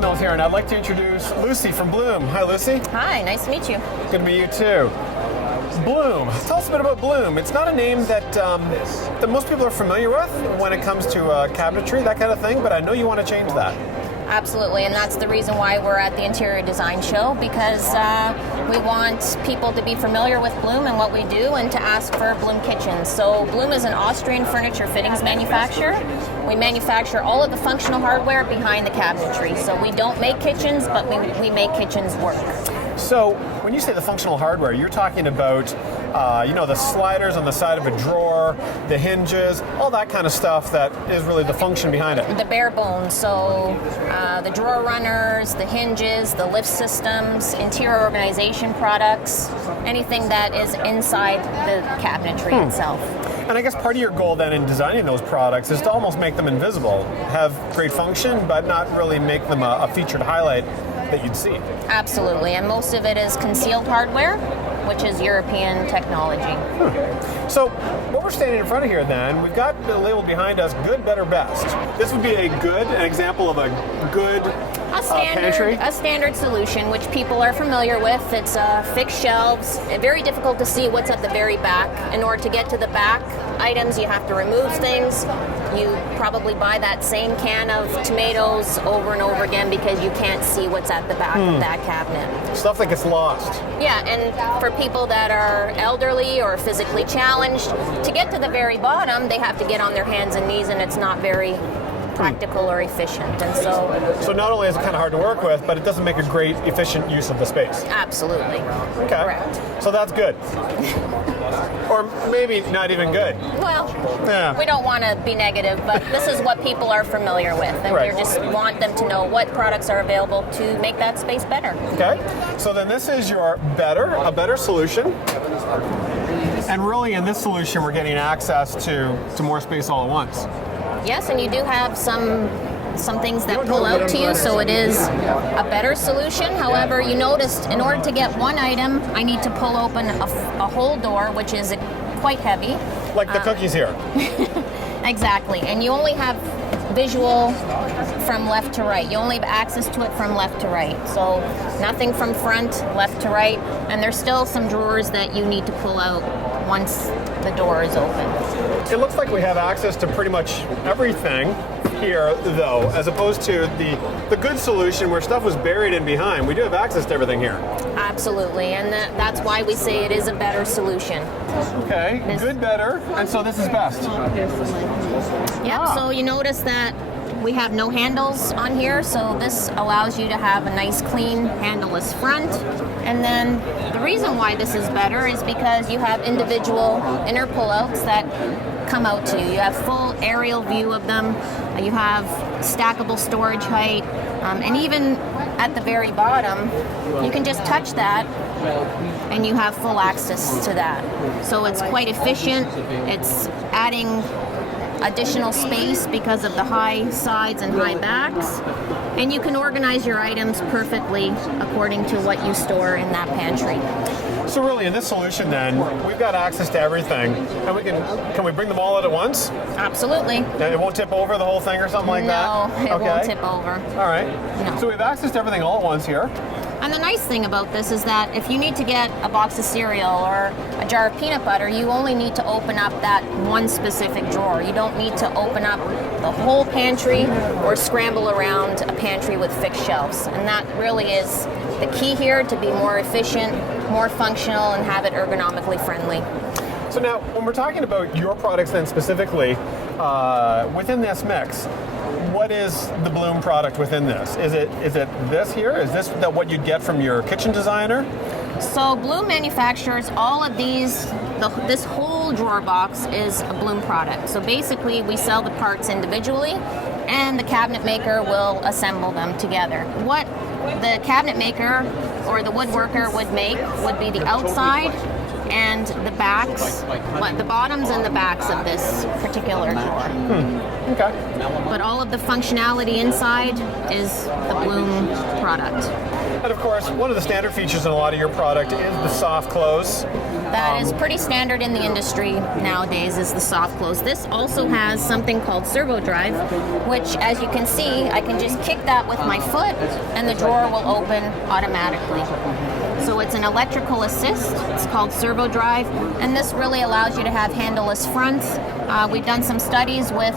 Sawmills here, and I'd like to introduce Lucy from Blum. Hi, Lucy. Hi, nice to meet you. Good to meet you too. Blum. Tell us a bit about Blum. It's not a name that that most people are familiar with when it comes to cabinetry, that kind of thing, but I know you want to change that. Absolutely, and that's the reason why we're at the Interior Design Show, because we want people to be familiar with Blum and what we do and to ask for Blum kitchens. So Blum is an Austrian furniture fittings manufacturer. We manufacture all of the functional hardware behind the cabinetry. So we don't make kitchens, but we make kitchens work. So when you say the functional hardware, you're talking about the sliders on the side of a drawer, the hinges, all that kind of stuff that is really the function behind it. The bare bones, so the drawer runners, the hinges, the lift systems, interior organization products, anything that is inside the cabinetry itself. And I guess part of your goal then in designing those products is to almost make them invisible, have great function, but not really make them a featured highlight that you'd see. Absolutely, and most of it is concealed hardware, which is European technology. So what we're standing in front of here then, we've got the label behind us, good, better, best. This would be an example of a good pantry? A standard solution, which people are familiar with. It's fixed shelves, very difficult to see what's at the very back. In order to get to the back items, you have to remove things. You probably buy that same can of tomatoes over and over again because you can't see what's at the back of that cabinet. Stuff that gets lost. Yeah, and for people that are elderly or physically challenged, to get to the very bottom, they have to get on their hands and knees, and it's not very practical or efficient. And so not only is it kind of hard to work with, but it doesn't make a great efficient use of the space. Absolutely. Okay. Correct. So that's good. Or maybe not even good. Well, yeah. We don't want to be negative, but this is what people are familiar with, and right. we just want them to know what products are available to make that space better. Okay. So then this is your a better solution. And really in this solution we're getting access to more space all at once. Yes, and you do have some things that pull out to you, so it is a better solution. However, you noticed in order to get one item, I need to pull open a whole door, which is quite heavy. Like the cookies here. Exactly, and you only have visual from left to right. You only have access to it from left to right. So nothing from front, left to right, and there's still some drawers that you need to pull out once the door is open. It looks like we have access to pretty much everything here, though, as opposed to the good solution where stuff was buried in behind. We do have access to everything here. Absolutely, and that's why we say it is a better solution. Okay, good, better, and so this is best. Yep, so you notice that we have no handles on here, so this allows you to have a nice clean handleless front. And then the reason why this is better is because you have individual inner pullouts that come out to you. You have full aerial view of them. You have stackable storage height, and even at the very bottom, you can just touch that and you have full access to that. So it's quite efficient. It's adding additional space because of the high sides and high backs, and you can organize your items perfectly according to what you store in that pantry. So really in this solution then, we've got access to everything, and can we bring them all out at once? Absolutely. And it won't tip over the whole thing or something like that? No, it won't tip over. All right. No. So we have access to everything all at once here. And the nice thing about this is that if you need to get a box of cereal or a jar of peanut butter, you only need to open up that one specific drawer. You don't need to open up the whole pantry or scramble around a pantry with fixed shelves. And that really is the key here, to be more efficient, more functional, and have it ergonomically friendly. So now, when we're talking about your products then specifically, within this mix, what is the Blum product within this? Is it this here? Is this what you'd get from your kitchen designer? So Blum manufactures all of these. This whole drawer box is a Blum product. So basically we sell the parts individually, and the cabinet maker will assemble them together. What the cabinet maker or the woodworker would make would be the outside and the backs, the bottoms and the backs of this particular drawer. Okay. But all of the functionality inside is the Blum product. And And of course, one of the standard features in a lot of your product is the soft close. That is pretty standard in the industry nowadays, is the soft close. This also has something called servo drive, which, as you can see, I can just kick that with my foot and the drawer will open automatically. So it's an electrical assist. It's called servo drive, and this really allows you to have handleless fronts. We've done some studies with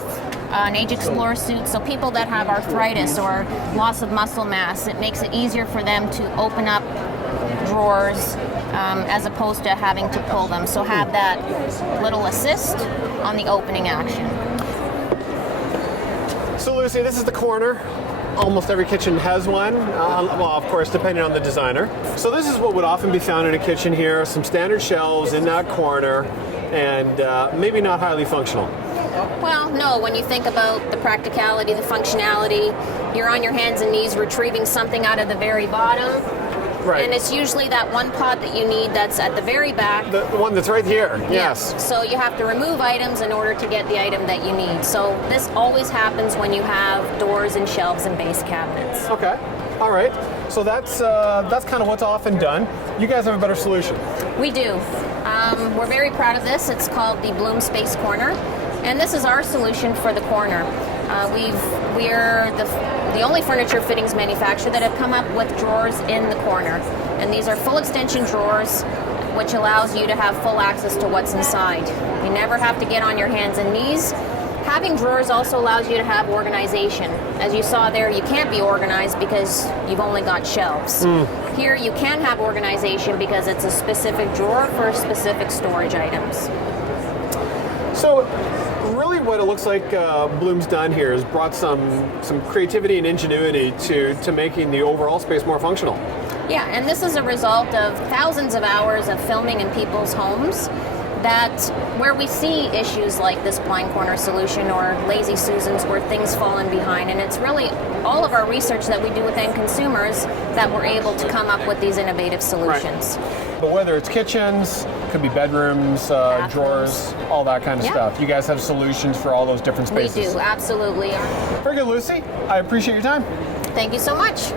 an Age Explorer suit, so people that have arthritis or loss of muscle mass, it makes it easier for them to open up drawers as opposed to having to pull them. So have that little assist on the opening action. So Lucy, this is the corner. Almost every kitchen has one, well, of course, depending on the designer. So this is what would often be found in a kitchen here, some standard shelves in that corner, and maybe not highly functional. Well, no, when you think about the practicality, the functionality, you're on your hands and knees retrieving something out of the very bottom. Right. And it's usually that one pot that you need that's at the very back. The one that's right here, yes. Yeah. So you have to remove items in order to get the item that you need. So this always happens when you have doors and shelves and base cabinets. Okay, all right. So that's kind of what's often done. You guys have a better solution. We do. We're very proud of this. It's called the Blum Space Corner. And this is our solution for the corner. We're the only furniture fittings manufacturer that have come up with drawers in the corner. And these are full extension drawers, which allows you to have full access to what's inside. You never have to get on your hands and knees. Having drawers also allows you to have organization. As you saw there, you can't be organized because you've only got shelves. Here you can have organization because it's a specific drawer for specific storage items. So really what it looks like Blum's done here is brought some creativity and ingenuity to making the overall space more functional. Yeah, and this is a result of thousands of hours of filming in people's homes, that where we see issues like this blind corner solution or lazy Susans where things falling behind, and it's really all of our research that we do with end consumers that we're able to come up with these innovative solutions. Right. But whether it's kitchens, could be bedrooms, drawers, all that kind of stuff. You guys have solutions for all those different spaces. We do, absolutely. Very good, Lucy. I appreciate your time. Thank you so much.